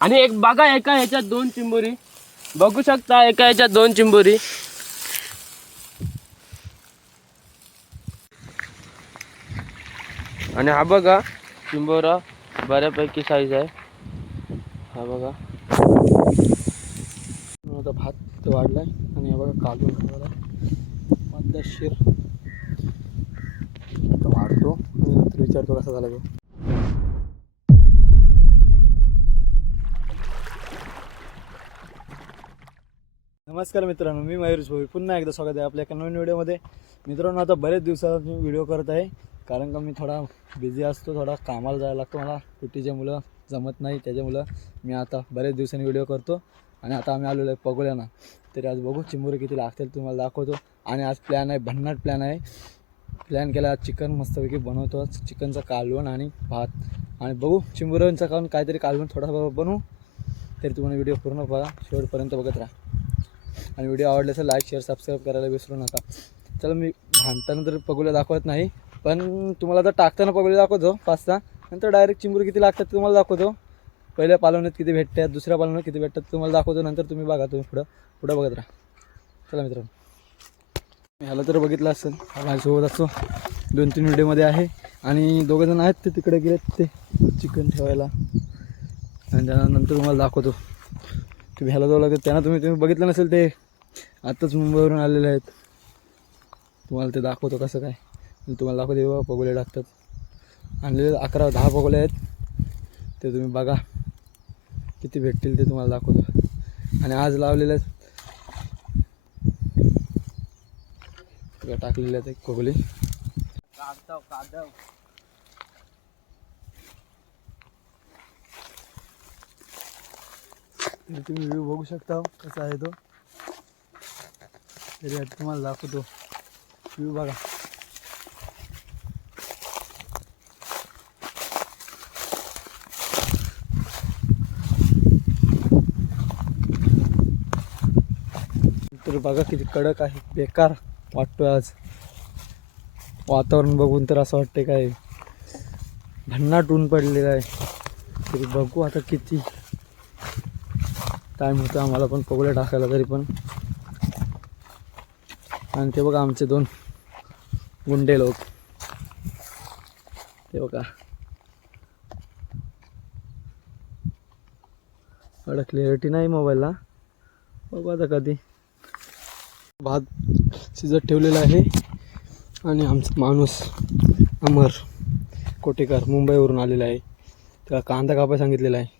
आणि एक बघा एका ह्याच्यात 2 चिंबोरी बघू शकता, एका ह्याच्यात 2 चिंबोरी. आणि हा बघा चिंबोरा बऱ्यापैकी साईज आहे. हा बघा आता भात वाढलाय आणि हा बघा काढून पद्धतशीर वाढतो आणि नंतर विचारतो कसा झाला तो. नमस्कार मित्रांनो, मी मयूर भोई पुन्हा एकदा स्वागत आहे आपल्या एका नवीन व्हिडिओमध्ये. मित्रांनो, आता बरेच दिवसांनी व्हिडिओ करत आहे कारण का मी थोडा बिझी असतो, थोडा कामाला जायला लागतो. मला सुट्टीच्या मुलं जमत नाही, त्याच्यामुळं मी आता बरेच दिवसांनी व्हिडिओ करतो. आणि आता आम्ही आलेलो आहे पगोल्याना. तरी आज बघू चिंबोरी किती लागतील तुम्हाला दाखवतो. आणि आज प्लॅन आहे, भन्नाट प्लॅन आहे. प्लॅन केला आज चिकन मस्तपैकी बनवतो, चिकनचं कालवण आणि भात. आणि बघू चिंबोऱ्यांचं कालवण काहीतरी कालवण थोडा बनवू. तरी तुम्हाला व्हिडिओ पूर्ण बघा, शेवटपर्यंत बघत राहा. आणि व्हिडिओ आवडले असेल लाईक शेअर सबस्क्राईब करायला विसरू नका. चला, मी भांडताना तर पगोल्या दाखवत नाही, पण तुम्हाला तर टाकताना पगोल्या दाखवतो 5-6. नंतर डायरेक्ट चिंबोरी किती लागतात तुम्हाला दाखवतो. पहिल्या पालवणीत किती भेटतात, दुसऱ्या पालवणीत किती भेटतात तुम्हाला दाखवतो. नंतर तुम्ही बघा, तुम्ही पुढं बघत राहा. चला मित्रांनो, ह्याला तर बघितलं असेल, हा माझ्यासोबत असतो 2-3 व्हिडिओमध्ये आहे. आणि दोघंजण आहेत ते तिकडे गेलेत ते चिकन ठेवायला. आणि त्यानंतर तुम्हाला दाखवतो. तुम्ही ह्याला जाऊ लागत त्यांना तुम्ही बघितलं नसेल, ते आत्ताच मुंबईवरून आलेले आहेत. तुम्हाला ते दाखवतो कसं काय. तुम्हाला दाखवतो बाबा पगोले टाकतात. आणलेले 11-10 पगोले आहेत, ते तुम्ही बघा किती भेटतील ते तुम्हाला दाखवतो. आणि आज लावलेले आहेत टाकलेले आहेत एक पगोली. तुम्ही व्ह्यू बघू शकता कसा आहे तो. तरी तुम्हाला दाखवतो व्ह्यू बघा. तर बघा किती कडक आहे, बेकार वाटतोय आज. वातावरण बघून तर असं वाटतंय काय भन्नाट ऊन पडलेलं आहे. तरी बघू आता किती टाईम होतो आम्हाला पण पगोल्या टाकायला तरी पण. आणि ते बघा आमचे 2 गुंडे लोक, ते बघा. एवढं क्लिअरिटी नाही मोबाईलला, बघू आता कधी. भात शिजत ठेवलेला आहे. आणि आमचा माणूस अमर कोटेकर मुंबईवरून आलेला आहे, त्याला कांदा कापाय सांगितलेला आहे.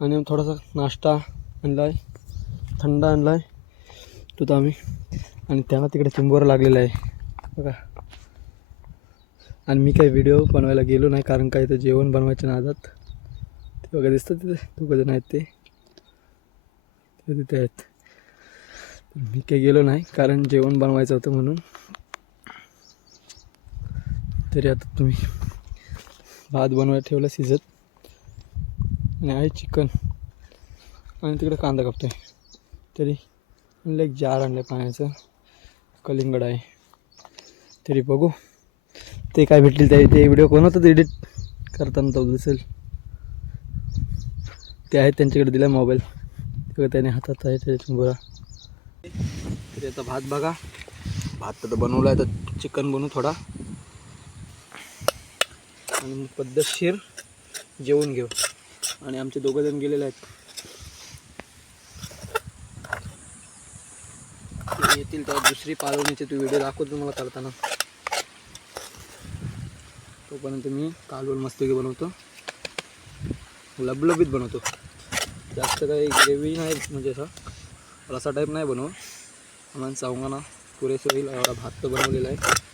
आणि थोडासा नाश्ता आणला आहे, थंड आणला आहे तो तर आम्ही. आणि त्यांना तिकडे चिंबोरा लागलेला आहे बघा. आणि मी काही व्हिडिओ बनवायला गेलो नाही कारण काही तर जेवण बनवायच्या नादात. ते बघा दिसतं तिथे 2 जण आहेत, ते तिथे आहेत. मी काही गेलो नाही कारण जेवण बनवायचं होतं म्हणून. तरी आता तुम्ही भात बनवायला ठेवलं शिजत. आणि आहे चिकन आणि तिकडे कांदा कापतोय. तरी आणलं एक जार आणलं पाण्याचं, कलिंगड आहे. तरी बघू ते काय भेटतील ते व्हिडिओ कोणतं ते एडिट करताना तो दिसेल. ते आहेत त्यांच्याकडे दिला मोबाईल, तेव्हा त्याने हातात आहे ते चिंबोरा. तरी आता भात बघा, भात तर बनवला आहे, तर चिकन बनवू थोडा आणि मग पद्धतशीर जेवून घेऊ. आणि आमचे 2 जण गेलेले आहेत, ते येतील तेव्हा दुसरी पालवणीचे तो व्हिडिओ दाखवतो तुम्हाला करताना. तोपर्यंत मी कालवण मस्तपैकी बनवतो, लबलबीत बनवतो. जास्त काही ग्रेव्ही नाही, म्हणजे असा रसा टाईप नाही बनव. आम्हाला चौघांना पुरेसे होईल एवढा भात तर बनवलेला आहे.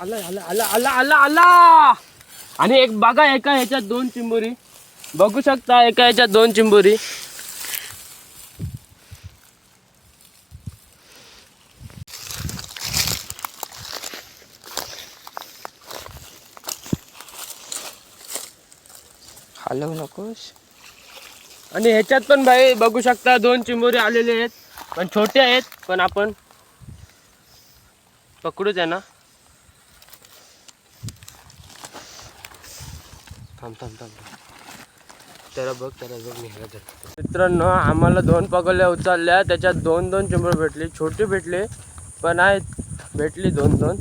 आला आला आला आला आला आला. आणि एक बघा एका ह्याच्यात 2 चिंबोरी बघू शकता, एका ह्याच्यात 2 चिंबोरी. हलवू नकोस. आणि ह्याच्यात पण भाई बघू शकता 2 चिंबोरे आलेले आहेत, पण छोटे आहेत, पण आपण पकडूच आहे ना. थांब थांब थांब त्याला बघ मी ह्याला धरतो. मित्रांनो आम्हाला 2 पकडल्या उचलल्या, त्याच्यात 2-2 चिंबोरे भेटली. छोटी भेटली पण आहेत, भेटली 2-2.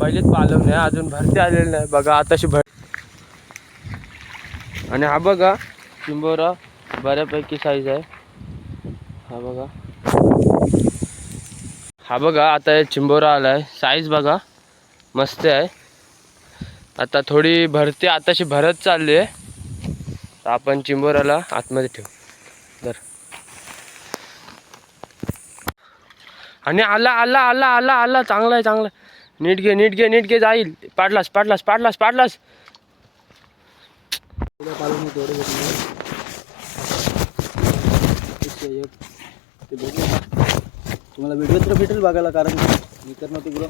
पहिलीच पालव नाही, अजून भरती आलेली नाही बघा. आताशी आणि हा बघा चिंबोरा बऱ्यापैकी साईज आहे. हा बघा आता हे चिंबोरा आलाय, साईज बघा मस्त आहे. आता थोडी भरती आताशी भरत चालली आहे, तर आपण चिंबोराला आतमध्ये ठेवू. तर आणि आला आला आला आला आला चांगला आहे, चांगला आहे. नीट घे जाईल. पाडलास. तुम्हाला व्हिडिओ तर भेटेल बघायला, कारण मी तर नव्हतो गेलो,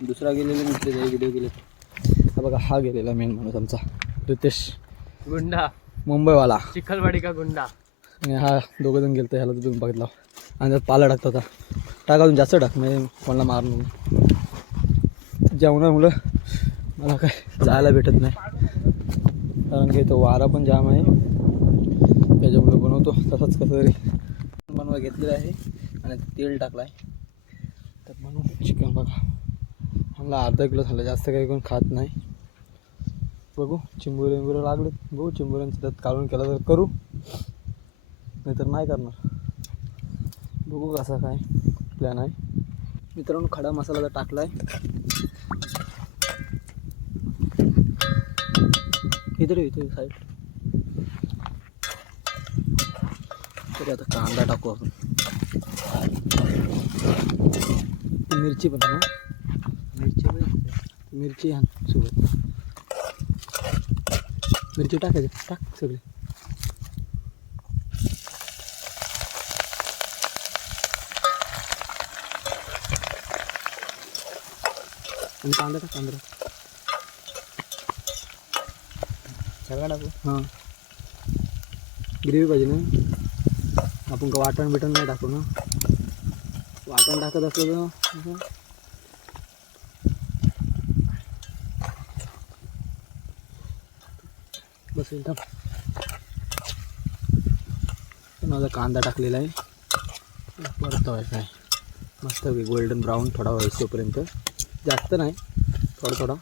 दुसरा गेलेला मित्र व्हिडिओ गेले. हा बघा, हा गेलेला मेन माणूस आमचा रितेश गुंडा, मुंबईवाला चिखलवाडी का गुंडा. आणि हा 2 जण गेलतो, ह्याला तुम्ही बघितला. आणि त्यात पाला टाकता होता, टाकाजून जास्त टाक म्हणजे कोणाला मारणं. जेवणामुळं मला काय जायला भेटत नाही, कारण की इथं वारा पण जाम आहे. त्याच्यामुळे बनवतो तसंच कसं तरी बनवा घेतलेलं आहे आणि तेल टाकलं आहे. तर बनवू चिकन. बघा आम्हाला अर्धा किलो झालं, जास्त काही कोण खात नाही. बघू चिंबोरे लागले, बघू चिंबोऱ्यांचं त्यात काढून केलं तर करू, नाहीतर नाही करणार. बघू कसा काय प्लॅन आहे. मित्रांनो खडा मसाला तर टाकला आहे. इथे साईड. तरी आता कांदा टाकू आपण. मिरची पण ना, मिरची आण सोबत. मिरची टाकायची, टाक सगळे. आणि कांदा टाक, कांदा सगळं टाकू. हां ग्रेव्ही पाहिजे ना, आपण का वाटण बिटण नाही टाकू ना. वाटण टाकत असलं तर बसेल. तर माझा कांदा टाकलेला आहे, परतवायचा आहे मस्त गोल्डन ब्राऊन थोडा व्हायचोपर्यंत, जास्त नाही, थोडा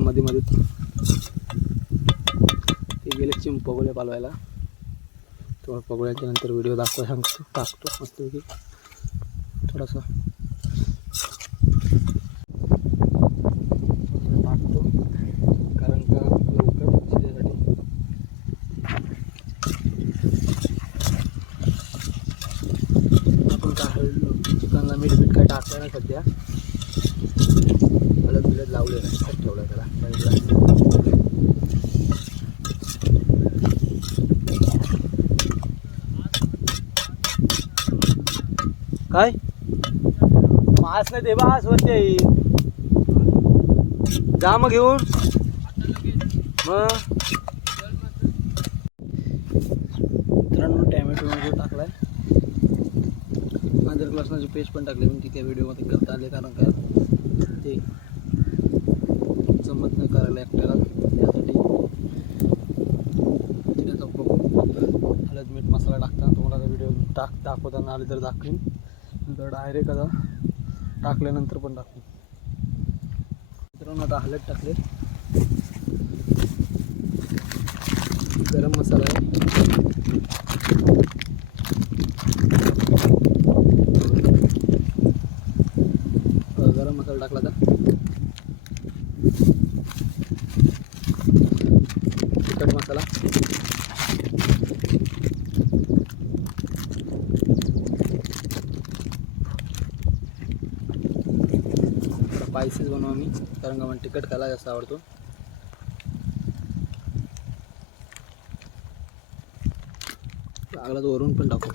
मध्ये ते गेले पगोल्या पालवायला. थोडं पगोल्याच्या नंतर व्हिडिओ टाकतो मस्तपैकी थोडासा टाकतो, कारण का लवकर शिजायसाठी. आपण काय चिकनला मीठ काय टाकलं ना सध्या, हळद लावले नाही, ठेवलं त्याला काय मास नाही दे बास वरती जा मग घेऊन. मग मित्रांनो टॅमॅटो टाकलाय, अद्रक लसणाची पेस्ट पण टाकली, पण ती काय व्हिडिओमध्ये करता आले, कारण काय ते जमत नाही करायला एकट्याला. त्यासाठी त्याचा हळद मीठ मसाला टाकताना तुम्हाला व्हिडिओ दाखवताना आले तर दाखवीन, नंतर डायरेक्ट आता टाकल्यानंतर पण दाखवीन. मित्रांनो आता हळद टाकले, गरम मसाला आहे, गरम मसाला टाकला तर तिखट मसाला, स्पायसेस बनवू आम्ही, कारण का मला तिखट खायला जास्त आवडतो. लागला तर वरून पण टाकू,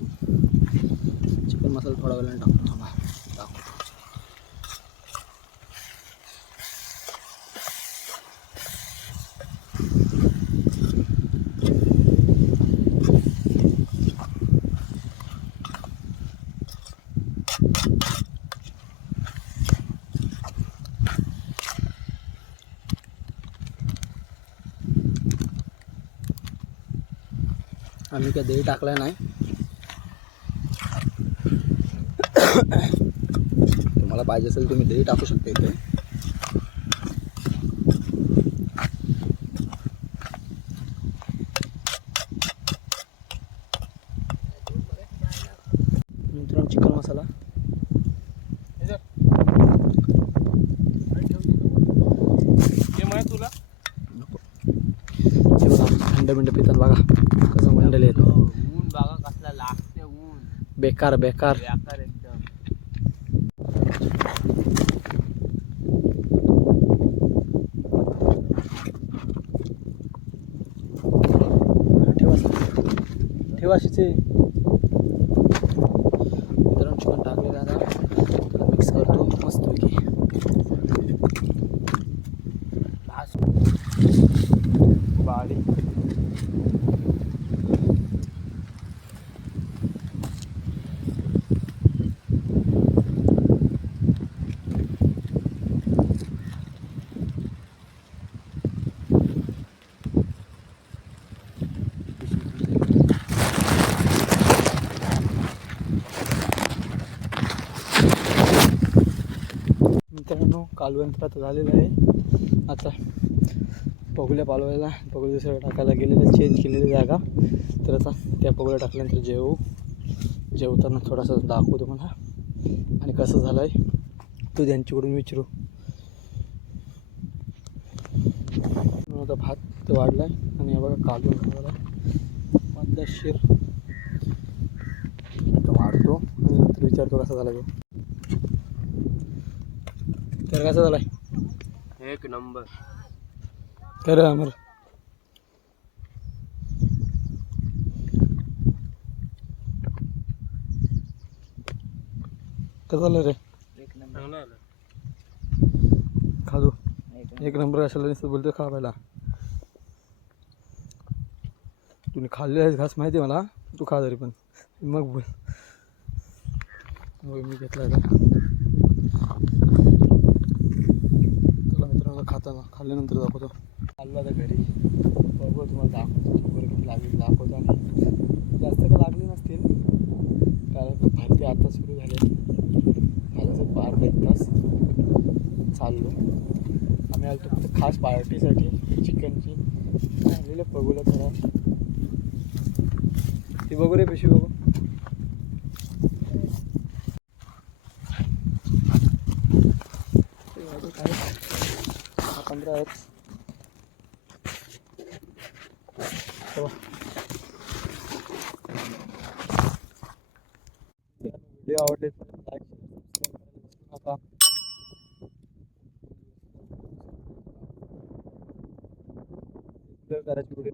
चिकन मसाला थोडा वेळाने टाकू. आम्ही काय दही टाकलाय नाही. तुम्हाला पाहिजे असेल तुम्ही दही टाकू शकता इथे. मित्रांनो चिकन मसाला तुला थंड बिंड पितात बघा कसं मंडल येतो. ऊन बघा कसला लागते ऊन. बेकार बेकार. बेकार एकदम. ठेवा शिचे. मित्रांनो चिकन टाकलेलं आता त्याला मिक्स करतो मस्तपैकी. बाडी मित्रांनो कालवण तर आता झालेलं आहे. आता पगुल्या पालवायला पगुल्या दुसऱ्या टाकायला गेलेलं चेंज केलेली जागा. तर आता त्या पगुल्या टाकल्यानंतर जेवताना थोडासा दाखवू तुम्हाला आणि कसं झालं आहे तो त्यांच्याकडून विचारू. आता भात वाढला आहे आणि हे बघा कालवण खायला पद्धतशीर वाढतो आणि नंतर विचारतो कसा झाला तो. तर कसा झाला आहे. एक नंबर. खरं अमर कसं झालं रे. एक नंबर. खादू एक नंबर कशाला नुसतं बोलतो खा पहिला. तुम्ही खाल्ले आहेस घास माहिती आहे मला. तू खा तरी पण मग बोल. मग मी घेतला का तुला मित्रांनो खाताना खाल्ल्यानंतर दाखवतो. खाल्लं आता घरी बरोबर तुम्हाला दाखवतो शंभर किती लागेल दाखवतो. आणि जास्त का लागले नसतील कारण का भरती आता सुरू झाले. खालचं अर्धा एक तास चाललो आम्ही. आलो फक्त खास पार्टीसाठी चिकनची आणलेलं बघूला थोडा. ती बघू रे पिशवी बघू. हा 15 आहेत. व्हिडिओ आवडले तर लाईक सबस्क्राईब करायला विसरू नका. करायची व्हिडिओ